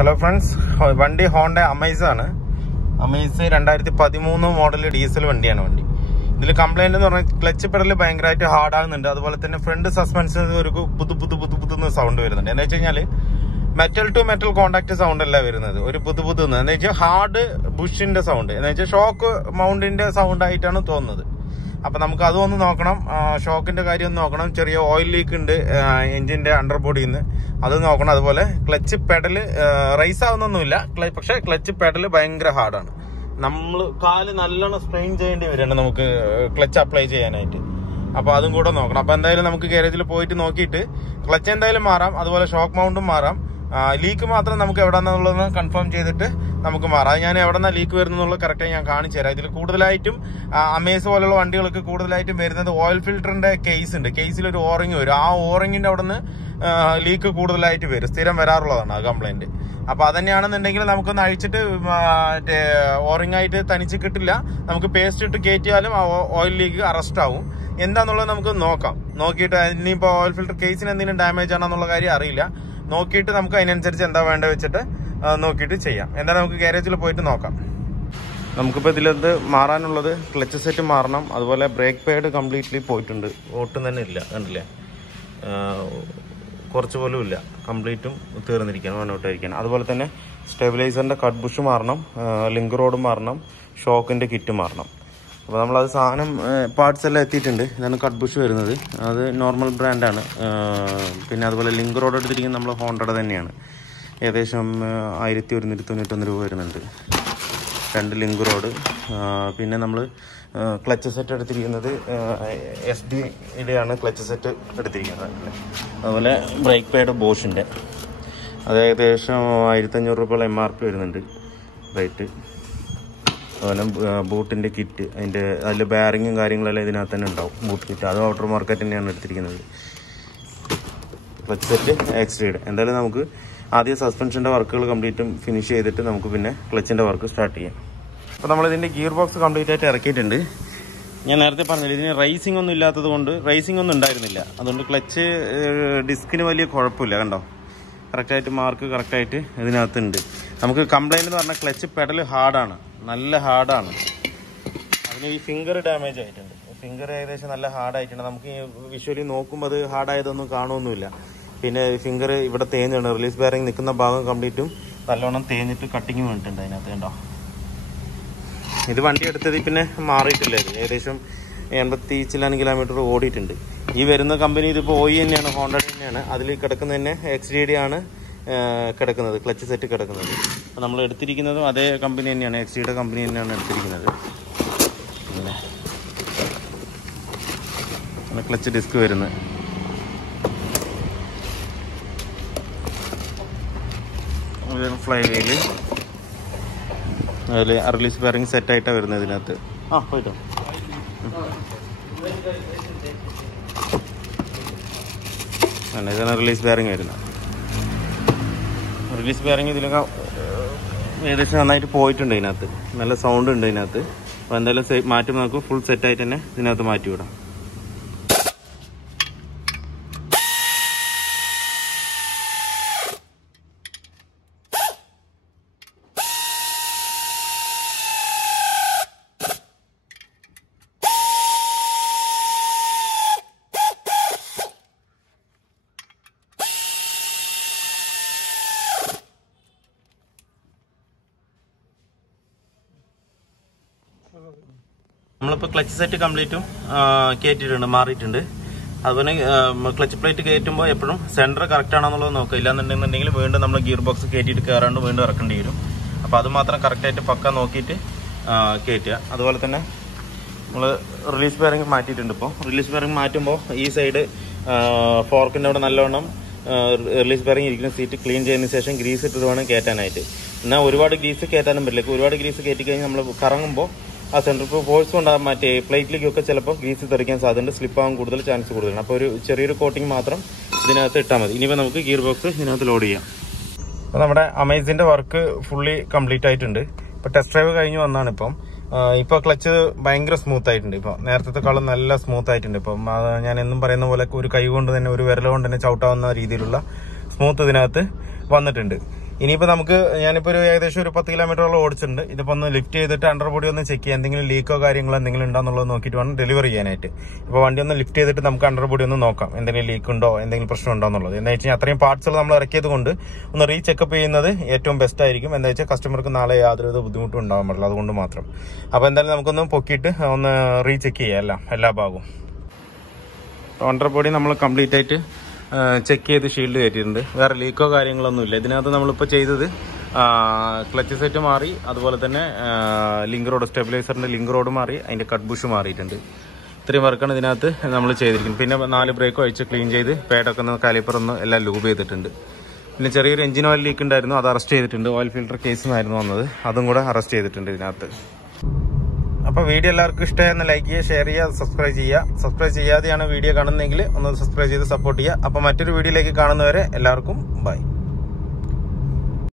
Hello friends, വണ്ടി Honda amaze ആണ്. amaze 2013 model diesel വണ്ടിയാണ് വണ്ടി. ഇതിൽ കംപ്ലൈന്റ് എന്ന് പറഞ്ഞാൽ ക്ലച്ച് പെഡൽ ഭയങ്കരമായിട്ട് ഹാർഡ് ആകുന്നുണ്ട്. അതുപോലെ തന്നെ ഫ്രണ്ട് സസ്പെൻഷൻ ഒരു പുതു സൗണ്ട് വരുന്നുണ്ട്. എന്താ വെച്ച് കഴിഞ്ഞാല് metal to metal contact sound അല്ല വരുന്നത്, ഒരു പുതു എന്ന് വെച്ചാൽ ഹാർഡ് ബുഷിന്റെ സൗണ്ട്, എന്ന് വെച്ചാൽ ഷോക്ക് മൗണ്ടിന്റെ സൗണ്ട് ആയിട്ടാണ് തോന്നുന്നത്. അപ്പൊ നമുക്ക് അതൊന്ന് നോക്കണം, ഷോക്കിന്റെ കാര്യം ഒന്ന് നോക്കണം. ചെറിയ ഓയിൽ ലീക്ക് ഉണ്ട് എഞ്ചിന്റെ അണ്ടർ ബോഡിയിൽ നിന്ന്, അത് നോക്കണം. അതുപോലെ ക്ലച്ച് പെഡല് റൈസ് ആവുന്നൊന്നുമില്ല, പക്ഷെ ക്ലച്ച് പെഡല് ഭയങ്കര ഹാർഡാണ്. നമ്മൾ കാല് നല്ലോണം സ്ട്രെയിൻ ചെയ്യേണ്ടി വരികയാണ് നമുക്ക് ക്ലച്ച് അപ്ലൈ ചെയ്യാനായിട്ട്. അപ്പൊ അതും കൂടെ നോക്കണം. അപ്പൊ എന്തായാലും നമുക്ക് ഗാരേജിൽ പോയിട്ട് നോക്കിയിട്ട് ക്ലച്ച് എന്തായാലും മാറാം, അതുപോലെ ഷോക്ക് മൗണ്ടും മാറാം. ലീക്ക് മാത്രം നമുക്ക് എവിടെന്നുള്ളതെന്ന് കൺഫേം ചെയ്തിട്ട് നമുക്ക് മാറാം. അത് ഞാൻ എവിടെന്നാ ലീക്ക് വരുന്നുള്ളത് കറക്റ്റായി ഞാൻ കാണിച്ചു തരാം. ഇതിൽ കൂടുതലായിട്ടും അമേസ് പോലുള്ള വണ്ടികൾക്ക് കൂടുതലായിട്ടും വരുന്നത് ഓയിൽ ഫിൽറ്ററിന്റെ കേസ് ഉണ്ട്. കേസിൽ ഒരു ഓറിങ് വരും, ആ ഓറിങ്ങിന്റെ അവിടെ നിന്ന് ലീക്ക് കൂടുതലായിട്ട് വരും, സ്ഥിരം വരാറുള്ളതാണ് ആ കംപ്ലൈന്റ്. അപ്പൊ അതന്നെയാണെന്നുണ്ടെങ്കിൽ നമുക്കൊന്ന് അഴിച്ചിട്ട് മറ്റേ ഓറിങ് ആയിട്ട് തനിച്ച് കിട്ടില്ല, നമുക്ക് പേസ്റ്റ് ഇട്ട് കയറ്റിയാലും ആ ഓയിൽ ലീക്ക് അറസ്റ്റ് ആവും. എന്താന്നുള്ളത് നമുക്ക് നോക്കാം. നോക്കിയിട്ട് ഇനിയിപ്പോ ഓയിൽ ഫിൽറ്റർ കേസിന് എന്തെങ്കിലും ഡാമേജ് ആണെന്നുള്ള കാര്യം അറിയില്ല. നോക്കിയിട്ട് നമുക്ക് അതിനനുസരിച്ച് എന്താ വേണ്ട വെച്ചിട്ട് നോക്കിയിട്ട് ചെയ്യാം. എന്തായാലും നമുക്ക് ഗാരേജിൽ പോയിട്ട് നോക്കാം. നമുക്കിപ്പോൾ ഇതിലത് മാറാനുള്ളത് ക്ലച്ച് സെറ്റ് മാറണം, അതുപോലെ ബ്രേക്ക് പാഡ് കംപ്ലീറ്റ്ലി പോയിട്ടുണ്ട്, ഒട്ടും തന്നെ ഇല്ല, കണ്ടില്ലേ, കുറച്ച് പോലും ഇല്ല, കംപ്ലീറ്റും തീർന്നിരിക്കണം, മുന്നോട്ടായിരിക്കണം. അതുപോലെ തന്നെ സ്റ്റെബിലൈസറിന്റെ കട്ട് ബുഷ് മാറണം, ലിങ്ക് റോഡ് മാറണം, ഷോക്കിന്റെ കിറ്റ് മാറണം. അപ്പോൾ നമ്മളത് സാധനം പാർട്സ് എല്ലാം എത്തിയിട്ടുണ്ട്. ഇതാണ് കട്ട് ബുഷ് വരുന്നത്, അത് നോർമൽ ബ്രാൻഡാണ്. പിന്നെ അതുപോലെ ലിങ്ക് റോഡ് എടുത്തിരിക്കുന്നത് നമ്മൾ ഹോണ്ടയുടെ തന്നെയാണ്. ഏകദേശം 1191 രൂപ വരുന്നുണ്ട് 2 ലിങ്ക് റോഡ്. പിന്നെ നമ്മൾ ക്ലച്ച് സെറ്റ് എടുത്തിരിക്കുന്നത് SD-യുടെയാണ് ക്ലച്ച് സെറ്റ് എടുത്തിരിക്കുന്നത്. അതുപോലെ ബ്രേക്ക് പാഡ് ബോഷിൻ്റെ, അത് ഏകദേശം 1500 രൂപയോളം MRP വരുന്നുണ്ട് റേറ്റ്. അതുപോലെ ബൂട്ടിൻ്റെ കിറ്റ്, അതിൽ ബെയറിങ്ങും കാര്യങ്ങളെല്ലാം ഇതിനകത്ത് തന്നെ ഉണ്ടാവും. ബൂട്ട് കിറ്റ് അത് ഔട്ടർ മാർക്കറ്റ് തന്നെയാണ് എടുത്തിരിക്കുന്നത്. ക്ലച്ച് സെറ്റ് എക്സ്ട്രീഡ്. എന്തായാലും നമുക്ക് ആദ്യം സസ്പെൻഷൻ്റെ വർക്കുകൾ കംപ്ലീറ്റും ഫിനിഷ് ചെയ്തിട്ട് നമുക്ക് പിന്നെ ക്ലച്ചിൻ്റെ വർക്ക് സ്റ്റാർട്ട് ചെയ്യാം. അപ്പോൾ നമ്മളിതിൻ്റെ ഗിയർ ബോക്സ് കംപ്ലീറ്റ് ആയിട്ട് ഇറക്കിയിട്ടുണ്ട്. ഞാൻ നേരത്തെ പറഞ്ഞില്ല, ഇതിന് റൈസിംഗ് ഒന്നും ഇല്ലാത്തത് കൊണ്ട്, റൈസിംഗ് ഒന്നും ഉണ്ടായിരുന്നില്ല, അതുകൊണ്ട് ക്ലച്ച് ഡിസ്കിന് വലിയ കുഴപ്പമില്ല. കണ്ടോ, കറക്റ്റായിട്ട് മാർക്ക് കറക്റ്റായിട്ട് ഇതിനകത്തുണ്ട്. നമുക്ക് കംപ്ലൈൻറ്റ് എന്ന് പറഞ്ഞാൽ ക്ലച്ച് പെഡൽ ഹാർഡാണ്, നല്ല ഹാർഡാണ്. അതിന് ഈ ഫിംഗർ ഡാമേജ് ആയിട്ടുണ്ട്, ഫിംഗർ ഏകദേശം നല്ല ഹാർഡായിട്ടുണ്ട്. നമുക്ക് വിഷ്വലി നോക്കുമ്പോൾ അത് ഹാർഡായതൊന്നും കാണുമൊന്നുമില്ല. പിന്നെ ഫിംഗർ ഇവിടെ തേഞ്ഞാണ്, റിലീസ് ബെയറിംഗ് നിൽക്കുന്ന ഭാഗം കംപ്ലീറ്റും നല്ലോണം തേഞ്ഞിട്ട് കട്ടിങ് വേണ്ടിയിട്ടുണ്ട് അതിനകത്ത്. കണ്ടോ, ഇത് വണ്ടി എടുത്തത് പിന്നെ മാറിയിട്ടില്ല, ഇത് ഏകദേശം 80 ചില്ലാനും കിലോമീറ്റർ ഓടിയിട്ടുണ്ട്. ഈ വരുന്ന കമ്പനി ഇതിപ്പോൾ OE തന്നെയാണ്, ഹോണ്ട തന്നെയാണ്. അതിൽ കിടക്കുന്ന തന്നെ XD ആണ് കിടക്കുന്നത്, ക്ലച്ച് സെറ്റ് കിടക്കുന്നത്. അപ്പോൾ നമ്മൾ എടുത്തിരിക്കുന്നതും അതേ കമ്പനി തന്നെയാണ്, XD കമ്പനി തന്നെയാണ് എടുത്തിരിക്കുന്നത്. പിന്നെ ക്ലച്ച് ഡിസ്ക് വരുന്നത്, ഫ്ലൈ വീല്, അതിൽ റിലീസ് ബെയറിംഗ് സെറ്റായിട്ടാണ് വരുന്നത് ഇതിനകത്ത്. പോയിട്ടോ, ഇതാണ് റിലീസ് ബെയറിംഗ് വരുന്നത്. റിലീസ് ബെയറിംഗ് ഇതിലൊക്കെ ഏകദേശം നന്നായിട്ട് പോയിട്ടുണ്ട്, ഇതിനകത്ത് നല്ല സൗണ്ട് ഉണ്ട് ഇതിനകത്ത്. അപ്പോൾ എന്തായാലും മാറ്റുമ്പോൾ നമുക്ക് ഫുൾ സെറ്റായിട്ട് തന്നെ ഇതിനകത്ത് മാറ്റിവിടാം. നമ്മളിപ്പോൾ ക്ലച്ച് സെറ്റ് കംപ്ലീറ്റും കയറ്റിയിട്ടുണ്ട്, മാറിയിട്ടുണ്ട്. അതുപോലെ ക്ലച്ച് പ്ലേറ്റ് കയറ്റുമ്പോൾ എപ്പോഴും സെൻറ്റർ കറക്റ്റ് ആണെന്നുള്ളത് നോക്കുക. ഇല്ലാന്നുണ്ടെന്നുണ്ടെങ്കിൽ വീണ്ടും നമ്മൾ ഗിയർ ബോക്സ് കയറ്റിയിട്ട് കയറാണ്ട് വീണ്ടും ഇറക്കേണ്ടി വരും. അപ്പോൾ അത് മാത്രം കറക്റ്റായിട്ട് പക്ക നോക്കിയിട്ട് കയറ്റുക. അതുപോലെ തന്നെ നമ്മൾ റിലീസ് ബെയറിംഗ് മാറ്റിയിട്ടുണ്ട്. ഇപ്പോൾ റിലീസ് ബെയറിംഗ് മാറ്റുമ്പോൾ ഈ സൈഡ് ഫോർക്കിൻ്റെ അവിടെ നല്ലവണ്ണം റിലീസ് ബെയറിംഗ് ഇരിക്കുന്ന സീറ്റ് ക്ലീൻ ചെയ്തതിന് ശേഷം ഗ്രീസ് ഇട്ടിട്ട് വേണം കയറ്റാനായിട്ട്. എന്നാൽ ഒരുപാട് ഗ്രീസ് കയറ്റാനും പറ്റില്ല. ഒരുപാട് ഗ്രീസ് കയറ്റി കഴിഞ്ഞാൽ നമ്മൾ കറങ്ങുമ്പോൾ ആ സെൻറ്റർ ഫോഴ്സ് കൊണ്ട് മറ്റേ പ്ലേറ്റിലേക്കൊക്കെ ചിലപ്പോൾ ഗ്രീസ് തെറിക്കാൻ സാധ്യതയുണ്ട്, സ്ലിപ്പാകാൻ കൂടുതൽ ചാൻസ് കൂടുതലാണ്. അപ്പോൾ ഒരു ചെറിയൊരു കോട്ടിങ് മാത്രം ഇതിനകത്ത് ഇട്ടാൽ മതി. ഇനിയിപ്പോൾ നമുക്ക് ഗിയർ ബോക്സ് ഇതിനകത്ത് ലോഡ് ചെയ്യാം. അപ്പോൾ നമ്മുടെ അമേസിൻ്റെ വർക്ക് ഫുള്ളി കംപ്ലീറ്റ് ആയിട്ടുണ്ട്. ഇപ്പോൾ ടെസ്റ്റ് ഡ്രൈവ് കഴിഞ്ഞ് വന്നാണ്. ഇപ്പോൾ ക്ലച്ച് ഭയങ്കര സ്മൂത്ത് ആയിട്ടുണ്ട്. ഇപ്പോൾ നേരത്തെക്കാളും നല്ല സ്മൂത്ത് ആയിട്ടുണ്ട്. ഇപ്പം ഞാൻ എന്നും പറയുന്ന പോലെ ഒരു കൈ കൊണ്ട് തന്നെ, ഒരു വിരൽ കൊണ്ട് തന്നെ ചവിട്ടാവുന്ന രീതിയിലുള്ള സ്മൂത്ത് ഇതിനകത്ത് വന്നിട്ടുണ്ട്. ഇനിയിപ്പോൾ നമുക്ക് ഞാനിപ്പോൾ ഏകദേശം ഒരു 10 കിലോമീറ്ററോളം ഓടിച്ചിട്ടുണ്ട്. ഇതിപ്പോൾ ഒന്ന് ലിഫ്റ്റ് ചെയ്തിട്ട് അണ്ടർ ബോഡി ഒന്ന് ചെക്ക് ചെയ്യാം, എന്തെങ്കിലും ലീക്കോ കാര്യങ്ങളോ എന്തെങ്കിലും ഉണ്ടോന്നുള്ളത് നോക്കിയിട്ട് വേണം ഡെലിവറി ചെയ്യാനായിട്ട്. ഇപ്പോൾ വണ്ടി ഒന്ന് ലിഫ്റ്റ് ചെയ്തിട്ട് നമുക്ക് അണ്ടർ ബോഡി ഒന്ന് നോക്കാം, എന്തെങ്കിലും ലീക്ക് ഉണ്ടോ, എന്തെങ്കിലും പ്രശ്നം ഉണ്ടോ എന്നുള്ളത്. എന്താ വെച്ചാൽ അത്രയും പാർട്സുകൾ നമ്മൾ ഇറക്കിയത് കൊണ്ട് ഒന്ന് റീചെക്കപ്പ് ചെയ്യുന്നത് ഏറ്റവും ബെസ്റ്റ് ആയിരിക്കും. എന്താ വെച്ചാൽ കസ്റ്റമർക്ക് നാളെ യാതൊരു ബുദ്ധിമുട്ടും ഉണ്ടാകാൻ പാടില്ല, അതുകൊണ്ട് മാത്രം. അപ്പോൾ എന്തായാലും നമുക്കൊന്ന് പൊക്കിയിട്ട് ഒന്ന് റീചെക്ക് ചെയ്യാം എല്ലാ ഭാഗവും. അണ്ടർ ബോഡി നമ്മൾ കംപ്ലീറ്റ് ആയിട്ട് ചെക്ക് ചെയ്ത് ഷീൽഡ് കയറ്റിയിട്ടുണ്ട്. വേറെ ലീക്കോ കാര്യങ്ങളൊന്നും ഇല്ല. ഇതിനകത്ത് നമ്മളിപ്പോൾ ചെയ്തത് ക്ലച്ച് സെറ്റ് മാറി, അതുപോലെ തന്നെ ലിങ്ക് റോഡ്, സ്റ്റെബിലൈസറിന്റെ ലിങ്ക് റോഡ് മാറി, അതിന്റെ കട്ട് ബുഷ് മാറിയിട്ടുണ്ട്. ഇത്രയും വർക്കാണ് ഇതിനകത്ത് നമ്മൾ ചെയ്തിരിക്കുന്നത്. പിന്നെ 4 ബ്രേക്കും അഴിച്ച് ക്ലീൻ ചെയ്ത് പേഡൊക്കെ ഒന്ന് കാലിപ്പർ ഒന്ന് എല്ലാം ലൂബ് ചെയ്തിട്ടുണ്ട്. പിന്നെ ചെറിയൊരു എഞ്ചിൻ ഓയിൽ ലീക്ക് ഉണ്ടായിരുന്നു, അത് അറസ്റ്റ് ചെയ്തിട്ടുണ്ട്. ഓയിൽ ഫിൽറ്റർ കേസിനായിരുന്നു വന്നത്, അതും കൂടെ അറസ്റ്റ് ചെയ്തിട്ടുണ്ട് ഇതിനകത്ത്. അപ്പോൾ വീഡിയോ എല്ലാവർക്കും ഇഷ്ടമായെന്ന് ലൈക്ക് ചെയ്യുക, ഷെയർ ചെയ്യുക, സബ്സ്ക്രൈബ് ചെയ്യുക. സബ്സ്ക്രൈബ് ചെയ്യാതെയാണ് വീഡിയോ കാണുന്നതെങ്കിൽ ഒന്ന് സബ്സ്ക്രൈബ് ചെയ്ത് സപ്പോർട്ട് ചെയ്യുക. അപ്പോൾ മറ്റൊരു വീഡിയോയിലേക്ക് കാണുന്നവരെ എല്ലാവർക്കും ബൈ.